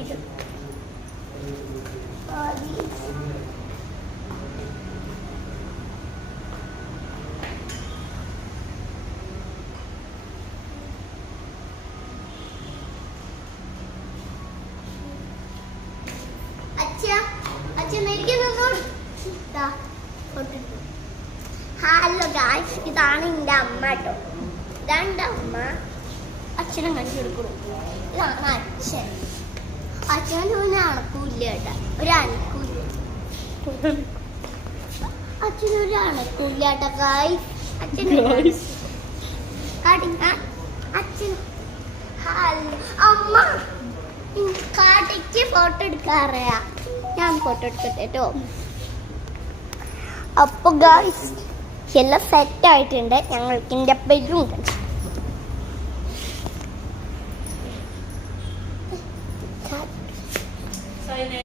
Hello guys, ഇതാണ് എൻ്റെ അമ്മ കേട്ടോ. ഇതാണ് എൻ്റെ അമ്മ. അച്ഛനെ കണ്ടു കൊടുക്കണം. ഇതാണ് അച്ഛൻ. അച്ഛൻ്റെ ഒരു അണക്കൂല്ല കേട്ടോ, ഒരു അനക്കൂല്ല. അച്ഛനൊരു അണക്കൂല്ല കേട്ടോ ഗായ്സ്. അച്ഛൻ അച്ഛൻ അമ്മ കാട്ടിക്ക് ഫോട്ടോ എടുക്കാറിയാ. ഞാൻ ഫോട്ടോ എടുക്കട്ടെ കേട്ടോ. അപ്പോൾ ഗായ്സ് എല്ലാം സെറ്റ് ആയിട്ടുണ്ട്. ഞങ്ങൾക്ക് എൻ്റെ ബെഡ്റൂം ഉണ്ട്.